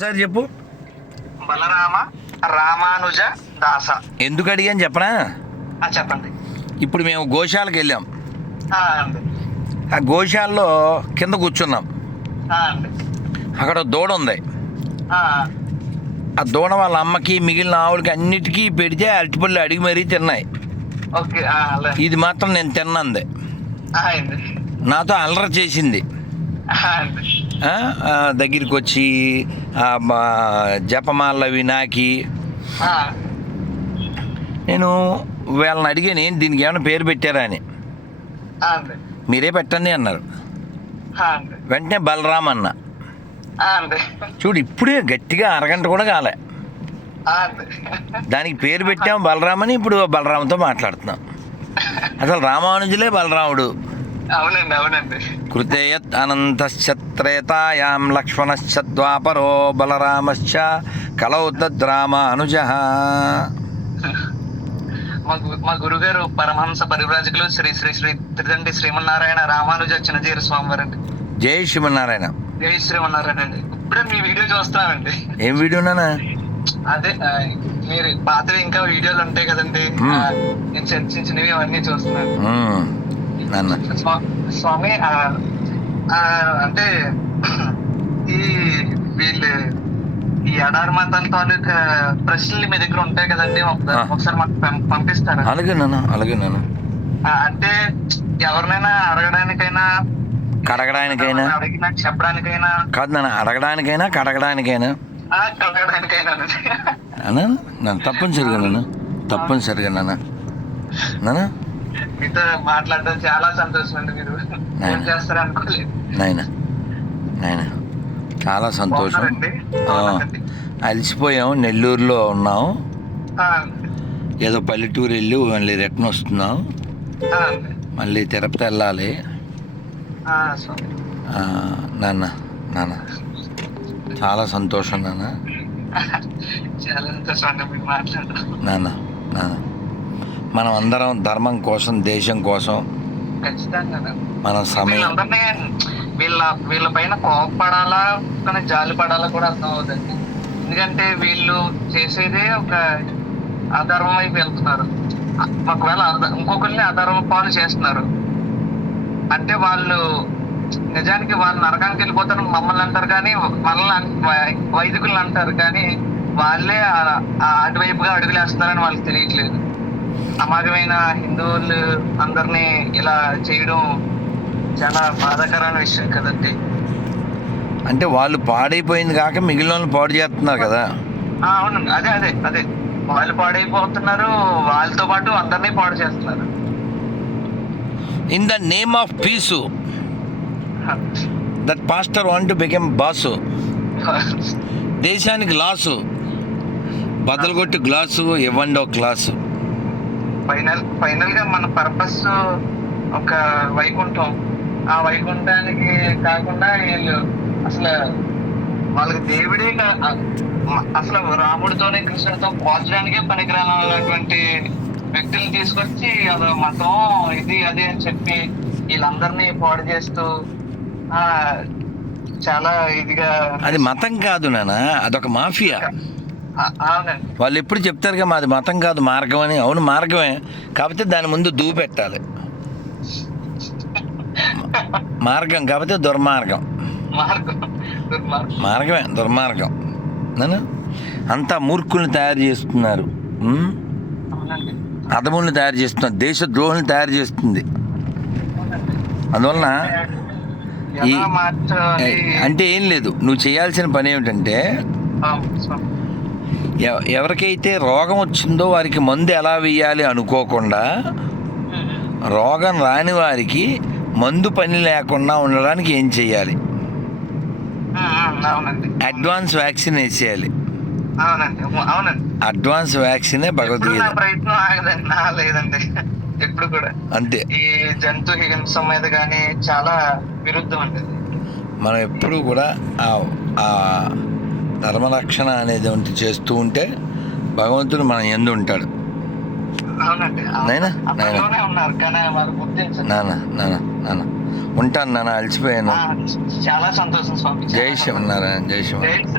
Sir చెప్పు. బలరామ రామానుజ దాస. ఎందుకు అడిగాను చెప్పనా? చెప్పండి. ఇప్పుడు మేము గోశాలకు వెళ్ళాం. ఆ, గోశాలలో కింద కూర్చున్నాం. అక్కడ దూడ ఉంది. ఆ, దూడ వాళ్ళ అమ్మకి మిగిలిన ఆవులకి అన్నిటికీ పెడితే అరటిపళ్ళు అడిగి మరీ తిన్నాయి. ఇది మాత్రం నేను తిన్నంది. నాతో అల్లరి చేసింది. దగ్గరికి వచ్చి జపమాల అవి నాకి ఆ, నేను వీళ్ళని అడిగాను "ఏంటి దీనికి ఏమైనా పేరు పెట్టారా అని? మీరే పెట్టండి అన్నారు. వెంటనే బలరామ్ అన్న. చూడు ఇప్పుడే గట్టిగా అరగంట కూడా కాలే. దానికి పేరు పెట్టాం బలరామ్ అని ఇప్పుడు బలరాముతో మాట్లాడుతున్నాం. అసలు రామానుజులే బలరాముడు. అవునండి అవునండి. కృతేయత్ అనంతశ్చత్రేతాయాం లక్ష్మణశ్చ ద్వాపరో బలరామశ్చ కలౌ తద్రామానుజ మా గురుగారు పరమహంస పరివ్రాజకులు శ్రీ శ్రీ శ్రీ త్రిదండి శ్రీమన్నారాయణ రామానుజ చిన్నజీర స్వామి వారండి జై శ్రీమన్నారాయణ. జై శ్రీమన్నారాయణ అండి ఇప్పుడే మీ వీడియో చూస్తున్నామండి ఏం వీడియోనా అదే మీరు పాతవి ఇంకా వీడియోలు ఉంటాయి కదండి. నేను చర్చించినవి అవన్నీ చూస్తున్నాను. స్వామి అంటే ఈ వీళ్ళు ఈ అడారి మతం తాలూకా ప్రశ్నలు మీ దగ్గర ఉంటాయి కదండి. ఒకసారి మాకు పంపిస్తారా? అలాగే నాన్న అలాగే నాన్న. ఆ, అంటే ఎవరినైనా అడగడానికైనా కడగడానికైనా. అడిగినా చెప్పడానికైనా. కాదు నాన్న అడగడానికైనా కడగడానికైనా. అన్నా నన్ను తప్పనిసరిగా నాన్న తప్పనిసరిగా నాన్న. నాన్న మీతో మాట్లాడడం చాలా సంతోషం అండి మీరు. ఏం చేస్తారు అనుకోలేదు. నాయన. నాయన. చాలా సంతోషం. అలసిపోయాం. నెల్లూరులో ఉన్నాం. ఏదో పల్లెటూరు వెళ్ళి మళ్ళీ రిటర్న్ వస్తున్నాం. మళ్ళీ తిరుపతి వెళ్ళాలి. నాన్న నాన్న. చాలా సంతోషం నాన్న. చాలా సంతోషం నాన్న నాన్న. మనం అందరం ధర్మం కోసం దేశం కోసం ఖచ్చితంగా మన సమయం వీళ్ళ వీళ్ళ పైన కోపపడాలా కానీ జాలి పడాలా కూడా అర్థం అవుతుంది ఎందుకంటే వీళ్ళు చేసేదే ఒక అధర్మం వైపు వెళ్తున్నారు. ఒకవేళ ఇంకొకరిని అధర్మ పాలు చేస్తున్నారు. అంటే వాళ్ళు నిజానికి వాళ్ళు నరకానికి వెళ్ళిపోతారు మమ్మల్ని అంటారు కానీ మనల్ని వైదికులను అంటారు కానీ వాళ్ళే అటువైపుగా అడుగులేస్తున్నారని వాళ్ళకి తెలియట్లేదు. అమాగమైన హిందువులు అందరినీ ఇలా చేయడం చాలా బాధాకరమైన విషయం కదండి. అంటే వాళ్ళు పాడైపోయింది కాక మిగిలిన వాళ్ళు పాడు చేస్తున్నారు కదా? అవునండి. అదే అదే అదే. వాళ్ళు పాడైపోతున్నారు వాళ్ళతో పాటు అందరినీ పాడు చేస్తున్నారు. In the name of peace that pastor want to become boss దేశానికి లాసు. బదలు కొట్టి గ్లాసు ఇవ్వండి ఒక గ్లాసు. ఫైనల్ ఫైనల్గా మన పర్పస్ ఒక వైకుంఠం. ఆ వైకుంఠానికి కాకుండా వీళ్ళు అసలు వాళ్ళకి దేవుడే అసలు రాముడితోనే కృష్ణుడితో పోల్చడానికే పనికిరానటువంటి వ్యక్తులు తీసుకొచ్చి అది మతం ఇది అది అని చెప్పి వీళ్ళందరినీ పాడు చేస్తూ ఆ చాలా ఇదిగా అది మతం కాదు నాన్న అదొక మాఫియా. వాళ్ళు ఎప్పుడు చెప్తారుగా మాది మతం కాదు మార్గం అని. అవును మార్గమే. కాకపోతే దాని ముందు దూ పెట్టాలి. మార్గం కాకపోతే దుర్మార్గం. మార్గం దుర్మార్గం. మార్గమే దుర్మార్గం. అంతా మూర్ఖుల్ని తయారు చేస్తున్నారు. అధముల్ని తయారు చేస్తున్నారు. దేశ ద్రోహుల్ని తయారు చేస్తుంది. అందువలన ఈ- అంటే ఏం లేదు. నువ్వు చేయాల్సిన పని ఏమిటంటే ఎవరికైతే రోగం వచ్చిందో వారికి మందు ఎలా వేయాలి అనుకోకుండా రోగం రాని వారికి మందు పని లేకుండా ఉండడానికి ఏం చేయాలి? అడ్వాన్స్ వ్యాక్సిన్ వేసేయాలి. అడ్వాన్స్ వ్యాక్సినే భగవద్గీత. ప్రయత్నం ఆగదండి. నా లేదండి. ఎప్పుడు కూడా. అంతే. ఈ జంతు హింస మీద కానీ చాలా విరుద్ధం అండి. మనం ఎప్పుడూ కూడా ఆ ధర్మరక్షణ అనేది ఒకటి చేస్తూ ఉంటే భగవంతుడు మన ఎందు ఉంటాడు. నాయనా, నాన్న నాన్న నాన్న. ఉంటాను నాన్న అలసిపోయాను. చాలా సంతోషం జై శివనారాయణ జై శివ